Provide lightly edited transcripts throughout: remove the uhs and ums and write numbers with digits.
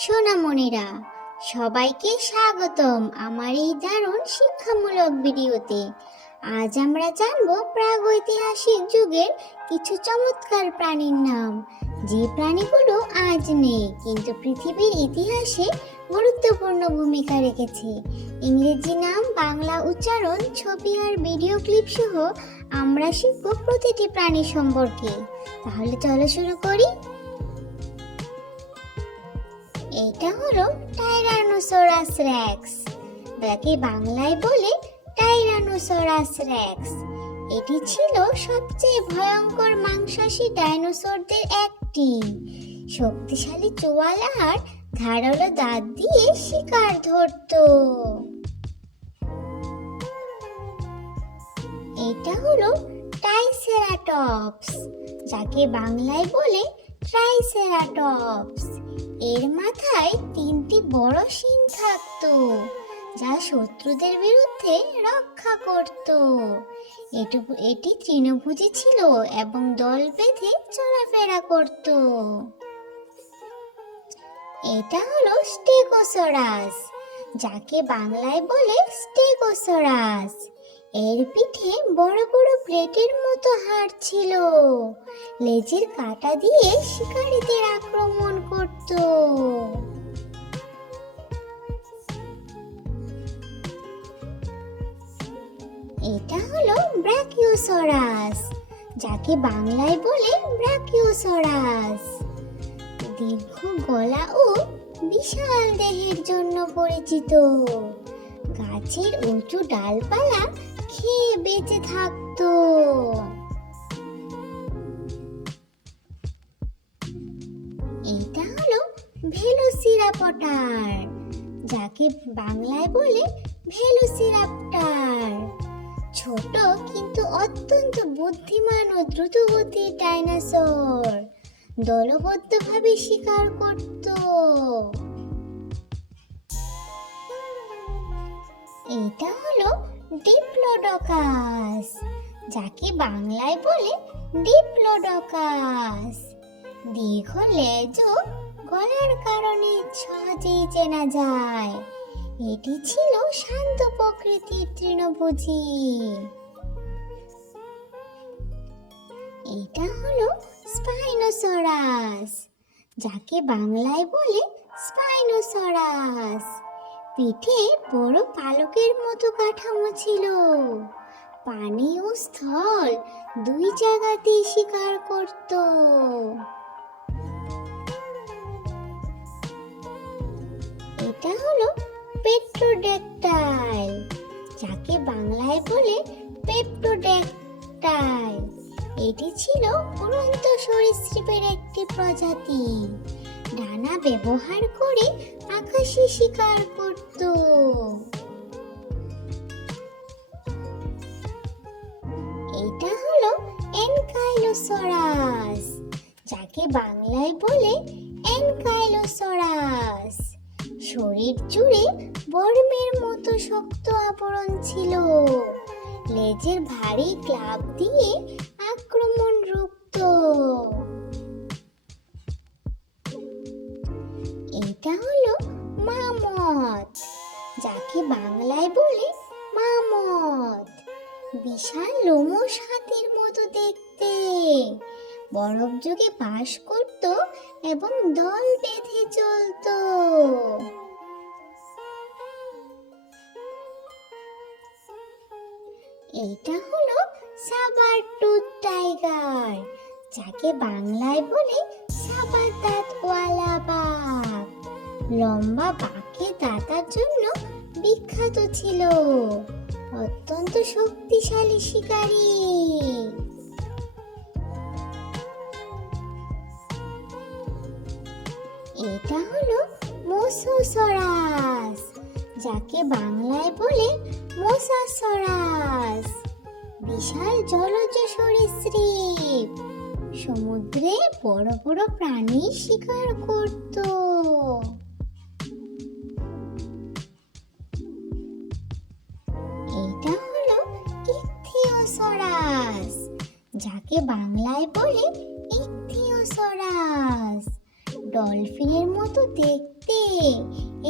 সোনামণিরা, সবাইকে স্বাগতম আমার এই দারুণ শিক্ষামূলক ভিডিওতে। আজ আমরা জানব প্রাগৈতিহাসিক যুগের কিছু চমৎকার প্রাণীর নাম, যে প্রাণীগুলো আজ নেই কিন্তু পৃথিবীর ইতিহাসে গুরুত্বপূর্ণ ভূমিকা রেখেছে। ইংরেজি নাম, বাংলা উচ্চারণ, ছবি আর ভিডিও ক্লিপ সহ আমরা শিখব প্রতিটি প্রাণী সম্পর্কে। তাহলে চলো শুরু করি। এটা হলো টাইরানোসরাস রেক্স, যাকে বাংলায় বলে টাইরানোসরাস রেক্স। এটি ছিল সবচেয়ে ভয়ঙ্কর মাংসাশী ডাইনোসরদের একটি। শক্তিশালী চোয়াল আর ধারালো দাঁত দিয়ে শিকার ধরত। এটা হলো ট্রাইসেরাটপস, যাকে বাংলায় বলে ট্রাইসেরাটপস। এর মাথায় 3টি বড় শিং থাকতো, যা শত্রুদের বিরুদ্ধে রক্ষা করত। এটি তৃণভোজী ছিল এবং দল বেঁধে চলাফেরা করত। এটা হলো স্টেগোসরাস, যাকে বাংলায় বলে স্টেগোসরাস। এর পিঠে বড় বড় প্লেটের মতো হাড় ছিল। লেজের কাঁটা দিয়ে শিকারীদের আক্রমণ করত। এটা হলো ব্রাকিওসরাস, যাকে বাংলায় বলে ব্রাকিওসরাস। দীর্ঘ গলা ও বিশাল দেহের জন্য পরিচিত। গাছের উঁচু ডালপালা খেয়ে বেঁচে থাকতো। এটা হলো ভেলোসিরাপটার, যাকে বাংলায় বলে ভেলোসিরাপটার। ছোট কিন্তু অত্যন্ত বুদ্ধিমান ও দ্রুতগতির ডাইনোসর, দলবদ্ধভাবে শিকার করত। এটা হলো ডিপ্লোডোকাস, যাকে বাংলায় বলে ডিপ্লোডোকাস। দীর্ঘ লেজ ও গলার কারণে সহজেই চেনা যায়। এটি ছিল শান্ত প্রকৃতির তৃণভোজী। এটা হলো স্পাইনোসরাস, যাকে বাংলায় বলে স্পাইনোসরাস। পিঠে বড় পালকের মতো কাঠামো ছিল। পানি ও স্থল দুই জায়গাতেই শিকার করত। এটা হলো পেট্রোড্যাকটাইল, যাকে বাংলায় বলে পেপ্টোড্যাকটাইল। এটি ছিল উড়ন্ত সরীসৃপের একটি প্রজাতি। ডানা ব্যবহার করে আকাশে শিকার করত। এটা হলো এনকাইলোসরাস, যাকে বাংলায় বলে এনকাইলোসরাস। শরীর জুড়ে বর্মের মতো শক্ত আবরণ ছিল। লেজের ভারী ক্লাব দিয়ে আক্রমণ রুখত। এটা হলো মামথ, যাকে বাংলায় বলে মামথ। বিশাল লোমশ হাতির মতো দেখতে, বরফ যুগে বাস করত এবং দল বেঁধে চলত। এটা হলো সাবারটুথ টাইগার, যাকে বাংলায় বলে সাবার দাঁতওয়ালা বাঘ। লম্বা বাঁকে দাঁতার জন্য বিখ্যাত ছিল। অত্যন্ত শক্তিশালী শিকারী। এটা হলো মোসাসরাস, যাকে বাংলায় বলে মোসাসরাস। বিশাল জলজ সরীসৃপ, সমুদ্রে বড় বড় প্রাণী শিকার করত। এটা হলো ইকথিওসরাস, যাকে বাংলায় বলে ইকথিওসরাস। ডলফিনের মতো দেখতে,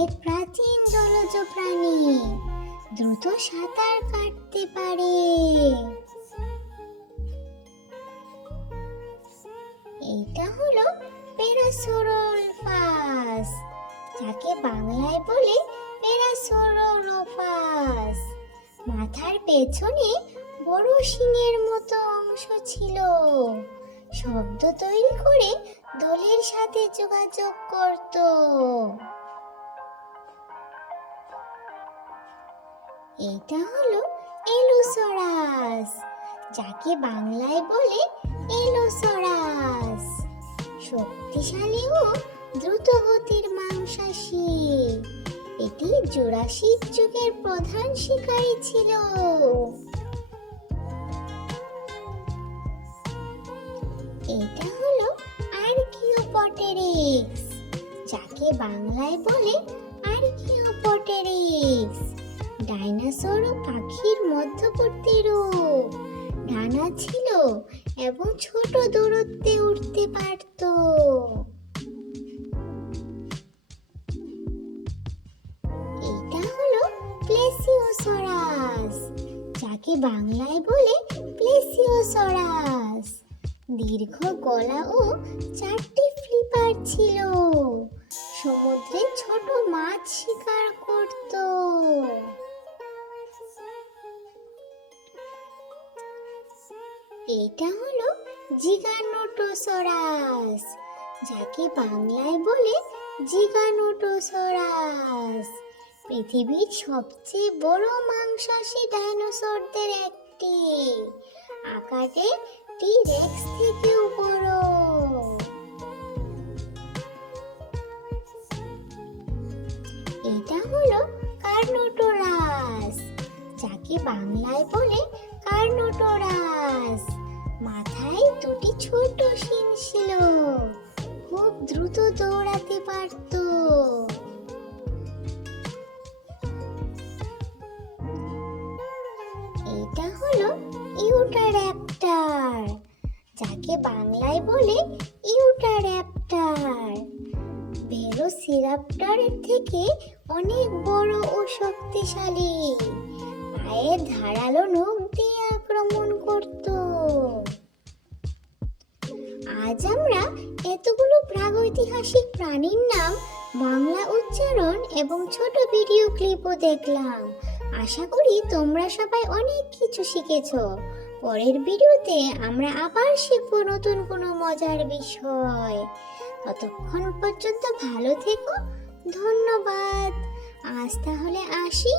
এক প্রাচীন জলজ প্রাণী, দ্রুত সাঁতার কাটতে পারে। এইটা হলো প্যারাসোরোলফাস, যাকে বাংলায় বলে প্যারাসোরোলোফাস। মাথার পেছনে বড় শিংয়ের মতো অংশ ছিল, শব্দ তৈরি করে দলের সাথে যোগাযোগ করত। এটা হলো এলোসরাস, যাকে বাংলায় বলে এলোসরাস। শক্তিশালী ও দ্রুতগতির মাংসাশী, এটি জুরাসিক যুগের প্রধান শিকারী ছিল। এটা হলো আর্কিওপটেরিক্স, যাকে বাংলায় বলে আর্কিওপটেরিক্স। ডাইনোসর ও পাখির মধ্যবর্তী রূপ, ডানা ছিল এবং ছোট দূরত্বে উঠতে পারত। এটা হলো প্লেসিওসরাস, যাকে বাংলায় বলে প্লেসিওসরাস। দীর্ঘ গলা ও 4টি ফ্লিপার ছিল, সমুদ্রে ছোট মাছ শিকার করত। এটা হলো জিগানোটোসরাস, যাকে বাংলায় বলে জিগানোটোসরাস। পৃথিবীর সবচেয়ে বড় মাংসাশী ডাইনোসরদের একটি, আকারে টি-রেক্স থেকেও বড়। এটা হলো কার্নোটোরাস, যাকে বাংলায় বলে কার্নোটোরাস। মাথায় 2টি ছোট শিং ছিল, খুব দ্রুত দৌড়াতে পারত। এটা হলো ইউটার‍্যাপ্টর, যাকে বাংলায় বলে ইউটার‍্যাপ্টর। ভেলোসিরাপ্টরের থেকে অনেক বড় ও শক্তিশালী, পায়ের ধারালো নখ দিয়ে আক্রমণ করত। আজ আমরা এতগুলো প্রাগৈতিহাসিক প্রাণীর নাম, বাংলা উচ্চারণ এবং ছোট ভিডিও ক্লিপও দেখলাম। আশা করি তোমরা সবাই অনেক কিছু শিখেছো। পরের ভিডিওতে আমরা আবার শিখবো নতুন কোনো মজার বিষয়। ততক্ষণ পর্যন্ত ভালো থেকো। ধন্যবাদ। আজ তাহলে আসি।